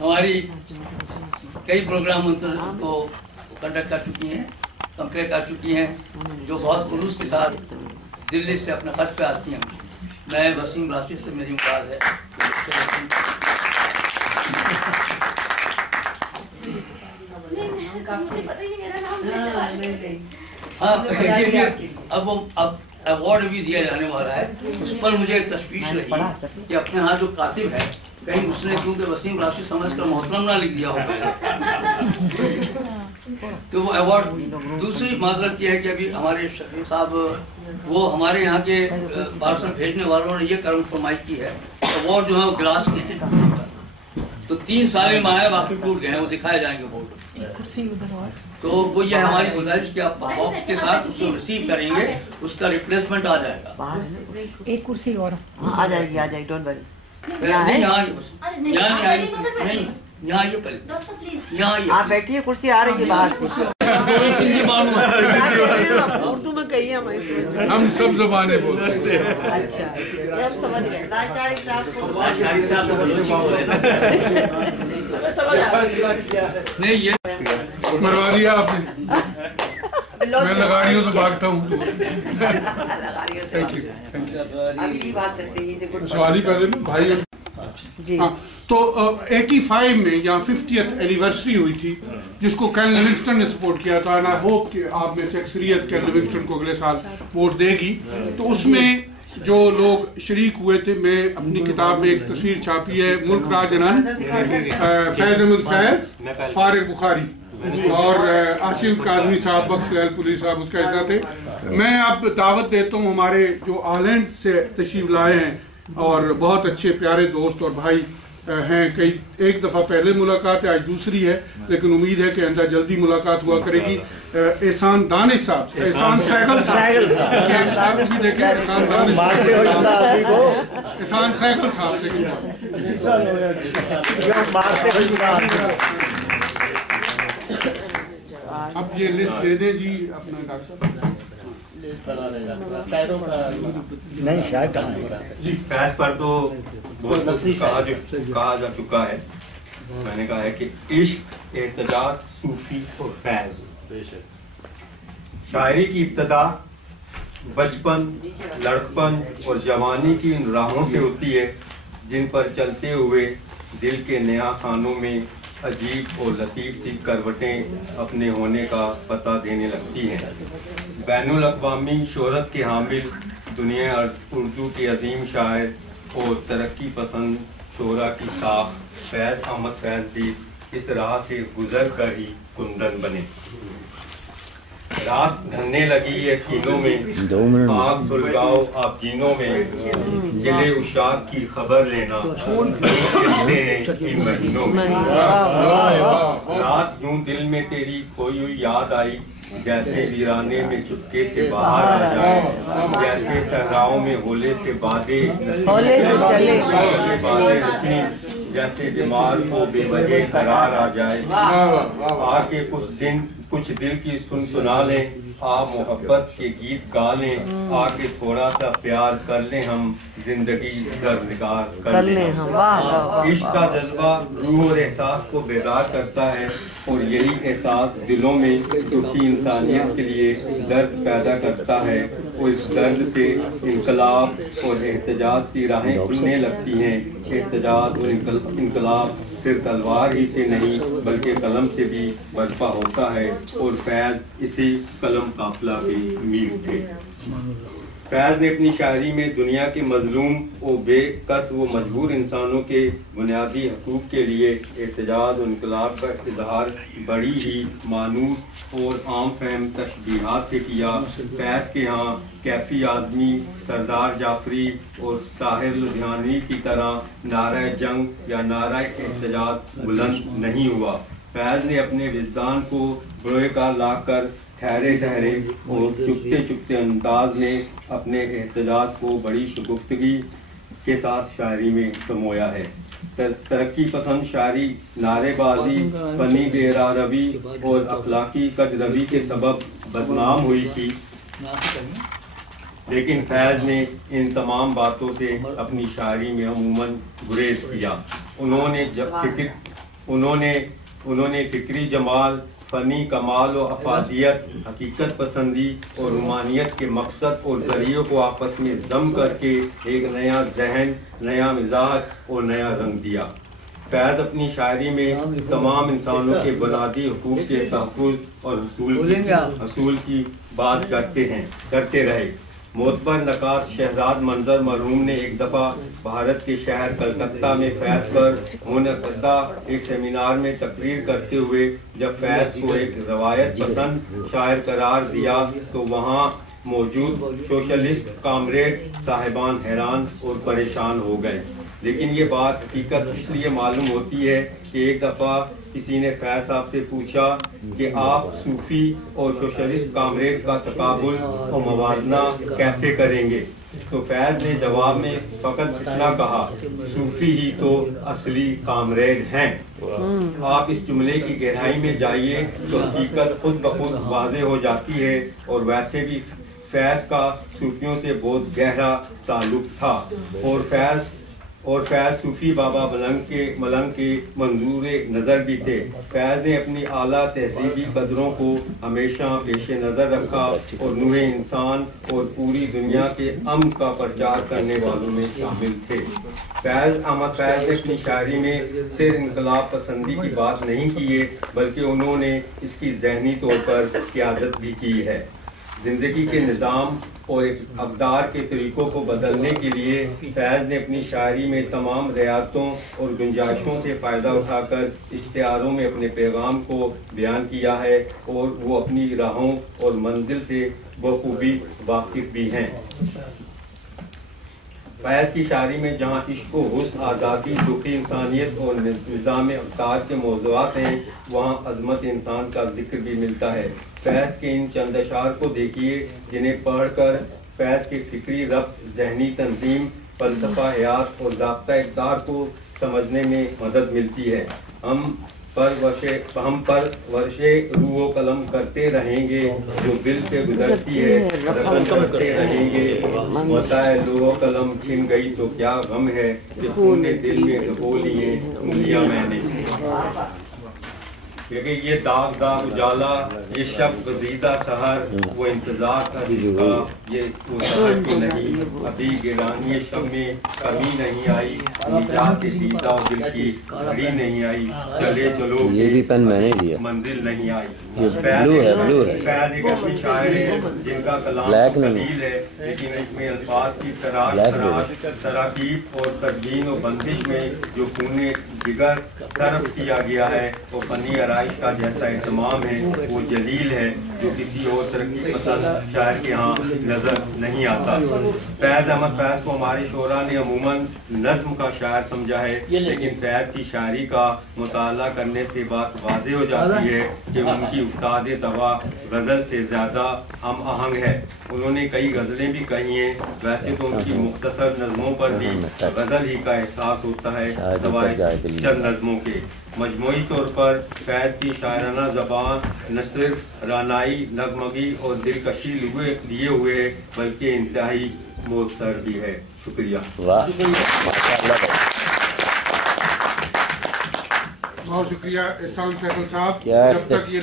हमारी कई प्रोग्राम को कंडक्ट कर चुकी हैं, कंप्लीट कर चुकी हैं, जो बहुत खुलूस के साथ दिल्ली से अपने खर्च पे आती हैं। मैं वसीम राशि से मेरी मुराद है। मुझे पता ही नहीं मेरा नाम। हाँ, अब अवार्ड भी दिया जाने वाला है, उस पर मुझे तशवीश रही कि अपने यहाँ जो कातिब है कहीं उसने क्योंकि वसीम राशि समझ कर मोहतरम ना लिख दिया हो तो वो अवार्ड। दूसरी माजरत यह है कि अभी हमारे शफीक साहब वो हमारे यहाँ के पार्सल भेजने वालों ने ये करम फरमाई की है, अवार्ड जो है वो गिलास के हैं, तो 3 साल में आए बाकी टूट गए हैं, वो दिखाए जाएंगे बोर्ड। तो वो ये हमारी गुजारिश कि आप बॉक्स के साथ उसको रिसीव करेंगे, उसका रिप्लेसमेंट आ जाएगा। एक कुर्सी और आ जाएगी डोंट वरी। यहाँ नहीं, यहाँ ये पहले यहाँ आप बैठिए, कुर्सी आ रही है बाहर से। सिंधी मालूम है, उर्दू में कही है, हम सब जबाने बोलते हैं। अच्छा अब समझ गए। शारी साहब नहीं ये मरवा दिया आपने। मैं लगाड़ियों से भागता हूँ। सवाल ही कर देना भाई। हाँ, तो 85 में यहाँ 50th एनिवर्सरी हुई थी जिसको कैन लिविंगस्टन ने सपोर्ट किया था, ना होप कि आप में से अक्सरियत कैन लिविंगस्टन को अगले साल वोट देगी। तो उसमें जो लोग शरीक हुए थे, मैं अपनी किताब में एक तस्वीर छापी है, मुल्क राज अनंत, फैज अहमद फैज, फारिग बुखारी और आसिफ काजमी साहब, बख्श लैल पुलिस साहब उसका हिस्सा थे। मैं अब दावत देता हूँ हमारे जो आलैंड से तशरीफ लाए हैं और बहुत अच्छे प्यारे दोस्त और भाई हैं, कई एक दफ़ा पहले मुलाकात है, आज दूसरी है, लेकिन उम्मीद है कि आइंदा जल्दी मुलाकात हुआ करेगी। एहसान दानिश साहब, एहसान सहगल साहब भी देखें, एहसान सहगल साहब से। अब ये लिस्ट दे दें जी अपना डॉक्टर साहब। नहीं शायद जी फैज पर तो बहुत कहा जा चुका है। मैंने कहा है कि इश्क, एहतजाज, सूफी और फैज। शायरी की इब्तदा बचपन, लड़कपन और जवानी की इन राहों से होती है जिन पर चलते हुए दिल के नया खानों में अजीब और लतीफ़ सी करवटें अपने होने का पता देने लगती हैं। बैनुल अक़वामी शोहरत के हामिल दुनिया उर्दू के अजीम शायर और तरक्की पसंद शोरा की साख फैज़ अहमद फैज़ भी इस राह से गुजर कर ही कुंदन बने। रात ढलने लगी है सीनों में, आग सुलगाओ आप जीनों में, जिले उशाक की खबर लेना हैं इन महीनों में। रात यूं दिल में तेरी खोई हुई याद आई, जैसे वीराने में चुपके से बाहर आ जाए, जैसे सहराओं में होले से बादे जैसे बीमार को बेवजह करार आ जाए। आके कुछ दिल की सुना लें, आ मोहब्बत के गीत गा लें, आके थोड़ा सा प्यार कर लें, हम जिंदगी ज़रनिगार कर लें। इश्क का जज्बा रूह और एहसास को बेदार करता है और यही एहसास दिलों में दुखी इंसानियत के लिए दर्द पैदा करता है और इस दर्द से इनकलाब और एहतजाज की राहें खुलने लगती हैं। एहतजाज और इनकलाब सिर्फ तलवार ही से नहीं बल्कि कलम से भी बर्पा होता है और फैज़ इसी कलम काफिला के मीर थे। फैज़ ने अपनी शायरी में दुनिया के मजलूम और बेकस व मजबूर इंसानों के बुनियादी हकूक़ के लिए एहतजाज और इनकलाब का इजहार बड़ी ही मानूस और आम फहम तशबीहात से किया। फैज़ के यहाँ कैफी आदमी, सरदार जाफरी और साहिर लुधियानवी की तरह नारा जंग या नारा एहतजाज बुलंद नहीं हुआ। फैज़ ने अपने विजदान को बरोए कार लाकर ठहरे ठहरे और चुपते चुपते अंदाज में अपने एहतजाज को बड़ी शगुफ्तगी के साथ शायरी में समोया है। तरक्की पसंद शायरी नारेबाजी, फनी बेरा रवि और अखलाकी कजरवी के सबब बदनाम हुई थी। لیکن فیض نے ان تمام باتوں سے اپنی شاعری میں عموماً گریز کیا. انہوں نے فکری جمال، فنی کمال و افادیت، حقیقت پسندی اور رومانیت کے مقصد اور ذریعوں کو آپس میں ضم کر کے ایک نیا ذہن، نیا مزاج اور نیا رنگ دیا. فیض اپنی شاعری میں تمام انسانوں کے بنیادی حقوق کے تحفظ اور حصول کی بات کرتے رہے. معتبر نقاد شہزاد منظر مرحوم نے ایک دفعہ بھارت کے شہر کلکتہ میں فیض پر منعقدہ ایک سیمینار میں تقریر کرتے ہوئے جب فیض کو ایک روایت پسند شاعر قرار دیا تو وہاں موجود سوشلسٹ کامریڈ صاحبان حیران اور پریشان ہو گئے. لیکن یہ بات حقیقت اس لیے معلوم ہوتی ہے کہ ایک دفعہ کسی نے فیض صاحب سے پوچھا کہ آپ صوفی اور سوشلسٹ کامریڈ کا تقابل اور موازنہ کیسے کریں گے؟ تو فیض نے جواب میں فقط اتنا کہا، صوفی ہی تو اصلی کامریڈ ہیں. آپ اس جملے کی گہرائی میں جائیے تو حقیقت خود بخود واضح ہو جاتی ہے. اور ویسے بھی فیض کا صوفیوں سے بہت گہرا تعلق تھا اور فیض صوفی بابا ملنگ کے منظور نظر بھی تھے. فیض نے اپنی اعلیٰ تہذیبی قدروں کو ہمیشہ پیش نظر رکھا اور نوح انسان اور پوری دنیا کے امن کا پرچار کرنے والوں میں شامل تھے. احمد فیض نے اپنی شاعری میں صرف انقلاب پسندی کی بات نہیں کی ہے بلکہ انہوں نے اس کی ذہنی طور پر قیادت بھی کی ہے. زندگی کے نظام اور اقدار کے طریقوں کو بدلنے کے لیے فیض نے اپنی شاعری میں تمام رعایتوں اور گنجائشوں سے فائدہ اٹھا کر اشتہاروں میں اپنے پیغام کو بیان کیا ہے اور وہ اپنی راہوں اور منزل سے بخوبی واقف بھی ہیں. فیض کی شاعری میں جہاں عشق و حسن، آزادی، دکھی انسانیت اور نظام اقدار کے موضوعات ہیں وہاں عظمت انسان کا ذکر بھی ملتا ہے. فیض کے ان چند اشعار کو دیکھیے جنہیں پڑھ کر فیض کے فکری ربط، ذہنی تنظیم، فلسفہ حیات اور ضابطہ اقدار کو سمجھنے میں مدد ملتی ہے. ہم پر ورشے روح و قلم کرتے رہیں گے، جو دل سے گزرتی ہے رقم کرتے رہیں گے. بتائے لوح و قلم چھن گئی تو کیا غم ہے، کہ خون نے دل میں ڈبو لیے انگلیاں میں نے. کیونکہ یہ داغ داغ اجالا، یہ شب گزیدہ سحر، وہ انتظار تھا جس کا یہ وہ سحر کی نہیں. ابھی گرانی شب میں کمی نہیں آئی، نجات دیدہ و دل کی گھڑی نہیں آئی. چلے چلو یہ بھی پن میں نے لیا، منزل نہیں آئی. بلو ہے فیض ایک ایسی شاعر ہے جن کا کلام قلیل ہے لیکن اس میں الفاظ کی تراکیب اور تدوین و بندش میں جو خون جگر صرف کیا گیا ہے وہ فنی آرائش کا جیسا اہتمام ہے وہ جلیل ہے جو کسی اور ترقی پسند شاعر کے ہاں نظر نہیں آتا. فیض احمد فیض کو ہمارے شعراء نے عموماً نظم کا شاعر سمجھا ہے لیکن فیض کی شاعری کا مطالعہ کرنے سے بات واضح ہو جاتی ہے کہ ان کی استاد دوا غزل سے زیادہ ہم آہنگ ہے. انہوں نے کئی غزلیں بھی کہی ہیں، ویسے تو ان کی مختصر نظموں پر بھی غزل ہی کا احساس ہوتا ہے سوائے چند نظموں کے. مجموعی طور پر فیض کی شاعرانہ زبان نہ صرف رانائی، نغمگی اور دلکشی لیے ہوئے ہے بلکہ انتہائی مؤثر بھی ہے. شکریہ. بہت شکریہ احسان فیصل صاحب. کیا جب تک یہ